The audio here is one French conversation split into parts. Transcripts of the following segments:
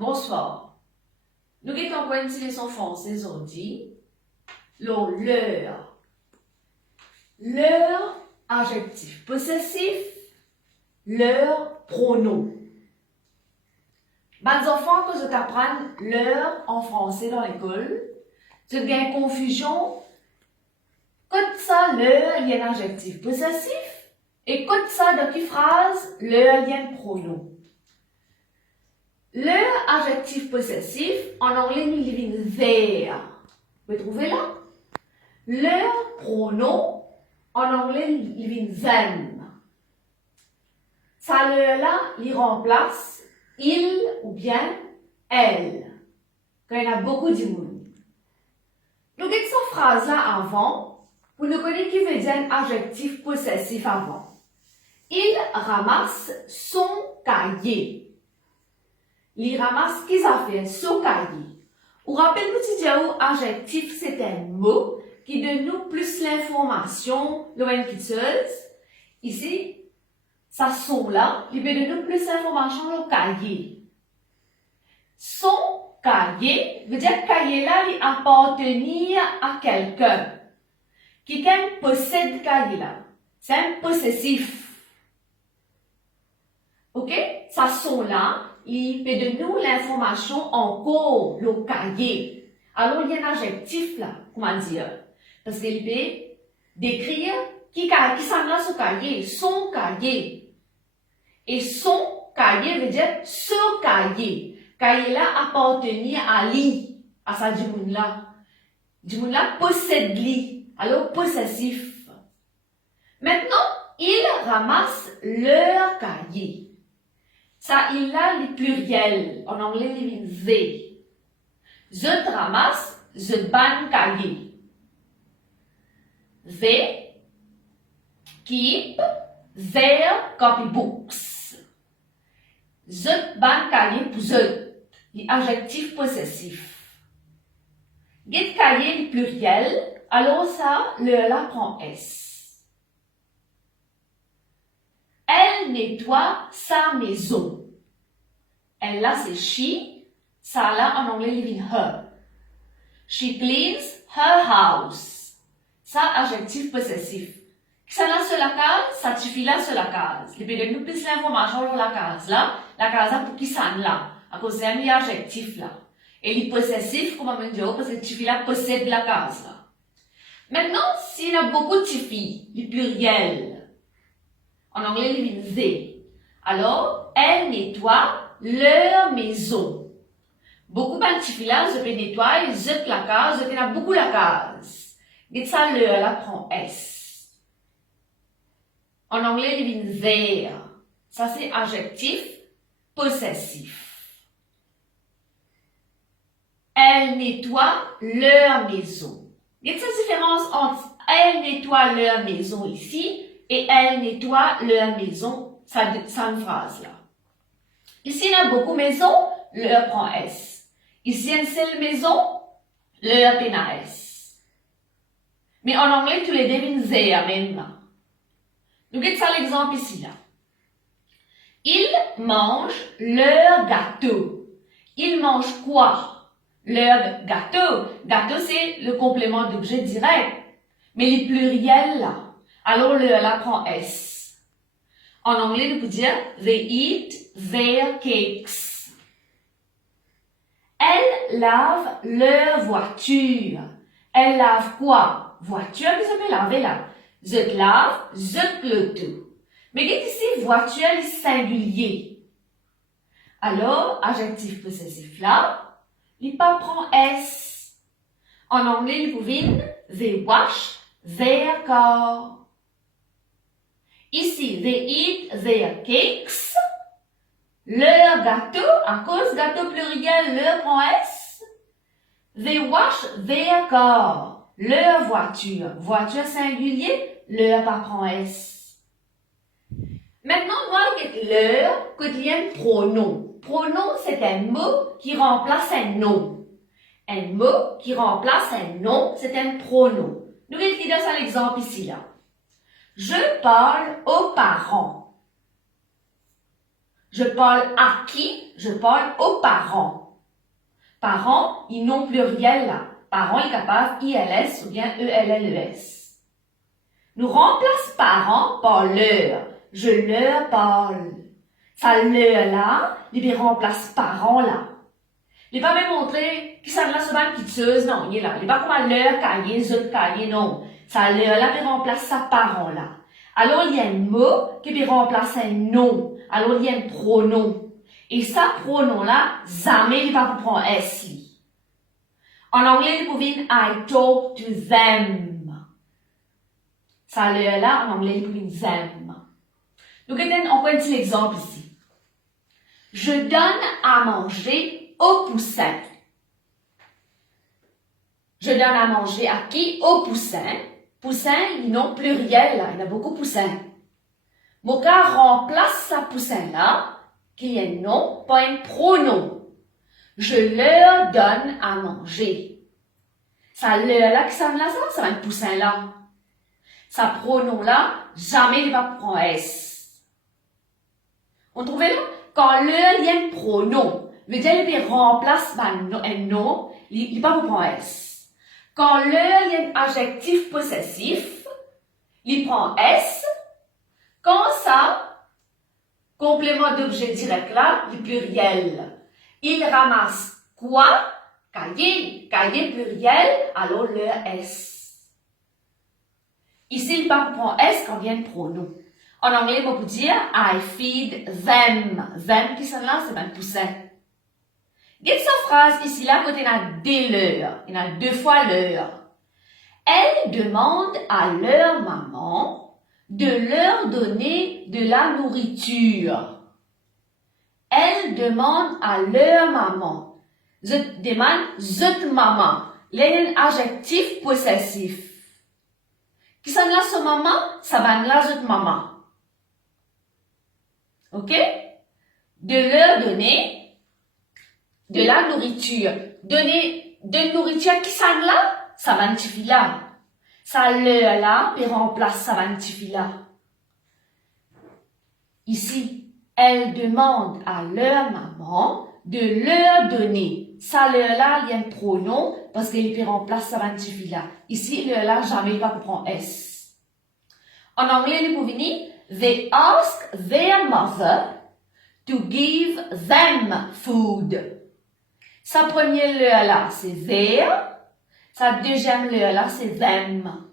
Bonsoir. Nous allons voir une leçon française aujourd'hui. L'heure. L'heure, adjectif possessif. L'heure, pronom. Les enfants, quand vous apprenez l'heure en français dans l'école, vous avez une confusion. Quand ça, l'heure, il y a un adjectif possessif. Et quand ça, dans quelle phrase, l'heure, il y a un pronom. Le adjectif possessif, en anglais, nous dit there. Vous pouvez trouver là? Le pronom, en anglais, il dit them. Ça, le là, il remplace il ou bien elle. Quand il y a beaucoup de monde. Nous avons cette phrase-là avant, pour nous connaître qui veut dire un adjectif possessif avant. Il ramasse son cahier. Il ramasse qui ça fait son cahier. Ou rappelle petit diao adjectif c'est un mot qui donne nous plus l'information loin quitteuse. Ici, ça son là, il peut donner nous plus d'informations le cahier. Son cahier veut dire cahier là il appartenir à quelqu'un. Quelqu'un possède cahier là. C'est un possessif. Ok? Ça son là. Il peut donner nous l'information encore, le cahier. Alors, il y a un adjectif là, comment dire? Parce qu'il peut décrire qui s'en là ce cahier, son cahier. Et son cahier veut dire ce cahier. Cahier là appartenir à lui, à sa djimoun là. Djimoun là possède lui. Alors, possessif. Maintenant, il ramasse leur cahier. Ça, il a le pluriel. En anglais, il dit they. Je te ramasse, je te ban cahier. They keep their copybooks. Je te ban cahier pour je. L'adjectif possessif. Get cahier, le pluriel. Alors ça, le là prend S. Elle nettoie sa maison. Elle là c'est she. Ça là en anglais il dit her. She cleans her house. Ça adjectif possessif. Ça là sur la case, ça suffit là sur la case. Il peut donner nous plus l'information sur la case là. La case là pour qui ça là. À cause d'un adjectif là. Et les possessifs, comment on dit, parce que suffit là possède la case là. Maintenant, s'il y a beaucoup de filles, les pluriels. En anglais, il dit they. Alors, elle nettoie leur maison. Beaucoup de petits filles, je peux nettoyer, je jette la case, je peux beaucoup la case. Dites ça, leur, là, prend S. En anglais, il dit their. Ça, c'est adjectif possessif. Elle nettoie leur maison. Dites la différence entre elle nettoie leur maison ici et elle nettoie leur maison. Ça une phrase là. Ici, il y a beaucoup de maisons, leur prend S. Ici, il y a une seule maison, leur prend S. Mais en anglais, tous les deux viennent there même là. Nous regardons ça l'exemple ici là. Ils mangent leur gâteau. Ils mangent quoi? Leur gâteau. Gâteau, c'est le complément d'objet direct. Mais les pluriels là. Alors, le là prend S. En anglais, on peut dire they eat their cakes. Elles lavent leur voiture. Elles lavent quoi? Voiture, qui s'appelle laver là. Je te lave, je te le tout. Mais qu'est-ce ici, voiture, est singulier. Alors, adjectif possessif là, il pas prend S. En anglais, il peut dire they wash their car. Ici, they eat their cakes. Leur gâteau, à cause gâteau pluriel, leur prend S. They wash their car. Leur voiture. Voiture singulier, leur pas prend S. Maintenant, moi, leur, quotidien pronom. Pronom, c'est un mot qui remplace un nom. Un mot qui remplace un nom, c'est un pronom. Nous regardons ça l'exemple ici, là. Je parle aux parents. Je parle à qui? Je parle aux parents. Parents, ils n'ont pluriel là. Parents est capable ILS ou bien ELLES. Nous remplace parents par leur. Je leur parle. Ça leur là, il remplace parents là. Il va pas me montrer qui ça là se bat kitseuse, non, il est là. Il va pas comme leur cahier, zut cahier, non. Ça leur là, il remplace sa parent là. Alors il y a un mot qui remplace un nom. Alors il y a un pronom. Et ça pronom là, jamais il va prendre S. En anglais, il pouvait dire I talk to them. Ça leur là, en anglais, il pouvait dire them. Donc, on prend un petit exemple ici. Je donne à manger aux poussins. Je donne à manger à qui? Aux poussins. Poussins, ils n'ont pluriel, là. Il y en a beaucoup poussins. Mon cas remplace sa poussin là, qui est un nom, pas un pronom. Je leur donne à manger. Ça leur là, qui ça là, ça va un poussin là. Sa pronom là, jamais il va prendre S. On trouve là? Quand le, il y a un pronom, veut dire qu'il remplace un nom, il va pas prendre S. Quand le, il y a un adjectif possessif, il prend S. Quand ça, complément d'objet direct là, il pluriel. Il ramasse quoi? Cahier. Cahier pluriel, alors le S. Ici, il prend S quand vient le pronom. En anglais, on peut dire I feed them. Them qui sont là, c'est un poussin. Regarde cette phrase ici, là, quand il y a des leurs. Il y en a deux fois l'heure. Elle demande à leur maman de leur donner de la nourriture. Elle demande à leur maman. Je demande, zut maman. Là, il y a un adjectif possessif. Qui s'en là ce maman? Ça va là, zut maman. Ok? De leur donner de la nourriture. Donner de nourriture qui s'en là? Ça va là. Ça leur là, puis remplace ça va là. Ici, elle demande à leur maman de leur donner. Ça leur là, il y a un pronom parce qu'il peut remplacer ça va là. Ici, leur là, jamais il va prendre S. En anglais, il peut venir they ask their mother to give them food. Sa première leur là, c'est their. Sa deuxième leur là, c'est them.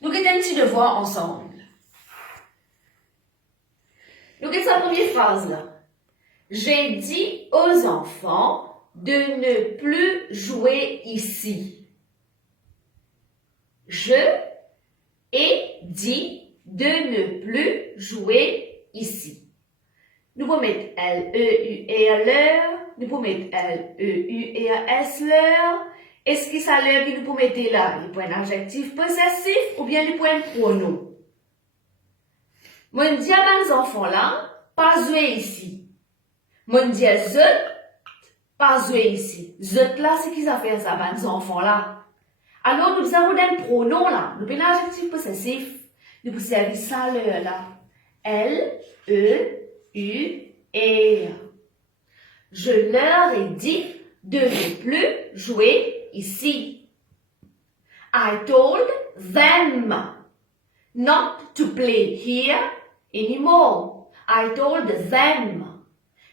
Nous avons un petit devoir ensemble. Nous avons sa première phrase là. J'ai dit aux enfants de ne plus jouer ici. Je ai dit de ne plus jouer ici. Nous pouvons mettre L-E-U-R-L-E, nous pouvons mettre L-E-U-R-S-L-E. Est-ce que ça l'heure que nous pouvons mettre là? Il peut un adjectif possessif ou bien il peut un pronom. Moi, je dis à mes enfants là, pas jouer ici. Moi, je dis à eux, pas jouer ici. Eux là, c'est qui ça fait ça, mes enfants là? Alors, nous avons un pronom là. Nous avons un adjectif possessif. Nous pouvons servir ça là. L-E-U-R. Je leur ai dit de ne plus jouer ici. I told them not to play here anymore. I told them.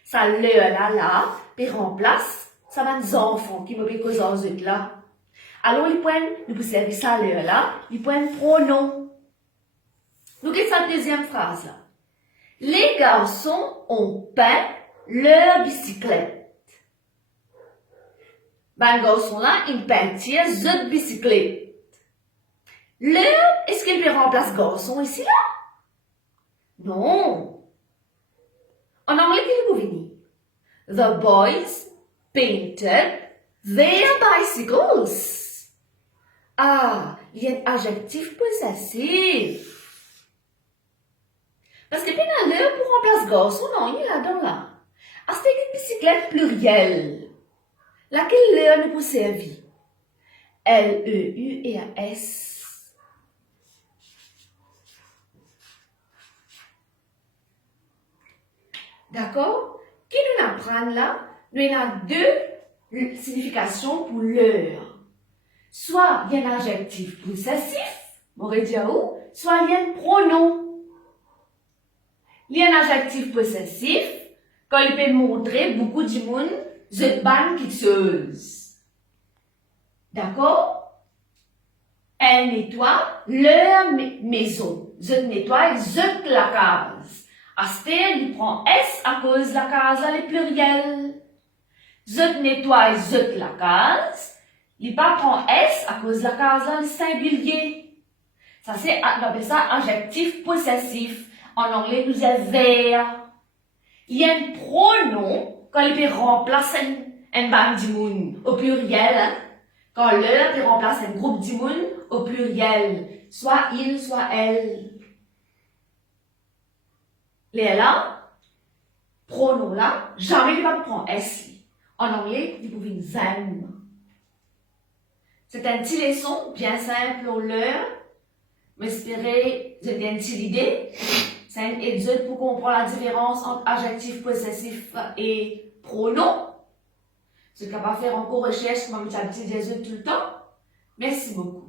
Ça le là, puis remplace, ça va des enfants qui me piquent aux autres là. Alors, ils prennent, nous pouvons servir ça là, ils prennent pronom. Nous regardons cette deuxième phrase là. Les garçons ont peint leur bicyclette. Ben, le garçon là, il peinture cette bicyclette. Est-ce qu'il peut remplacer garçon ici là? Non. En anglais, qu'est-ce que vous venez? The boys painted their bicycles. Ah, il y a un adjectif possessif. Parce que bien à l'heure pour remplacer garçon, non, il est là-dedans là. Ah, c'est une bicyclette plurielle. Laquelle l'heure nous peut servir? L-E-U-R-S. D'accord? Qui nous apprend là? Nous avons deux significations pour l'heure. Soit il y a un adjectif possessif, on aurait dit où? Soit il y a un pronom. Il y a un adjectif possessif, quand il peut montrer beaucoup de monde, je ban quelque chose. D'accord? Elle nettoie leur maison. Je nettoie, je la case. Astel, il prend S à cause de la case, elle est plurielle. Je nettoie, je la case. Il pas prend S à cause de la case, elle est singulier. Ça, c'est, on appelle ça adjectif possessif. En anglais, nous avons there. Il y a un pronom quand il peut remplacer un bande du monde au pluriel. Hein? Quand l'heure peut remplacer un groupe du monde au pluriel. Soit il, soit elle. Les là, pronom là, jamais il va prendre S. En anglais, il peut venir them. C'est un petit leçon bien simple pour l'heure. M'espérer, j'ai une petite idée. C'est une étude pour comprendre la différence entre adjectif possessif et pronom. Je suis capable de faire encore recherche, comme j'ai l'habitude des études tout le temps. Merci beaucoup.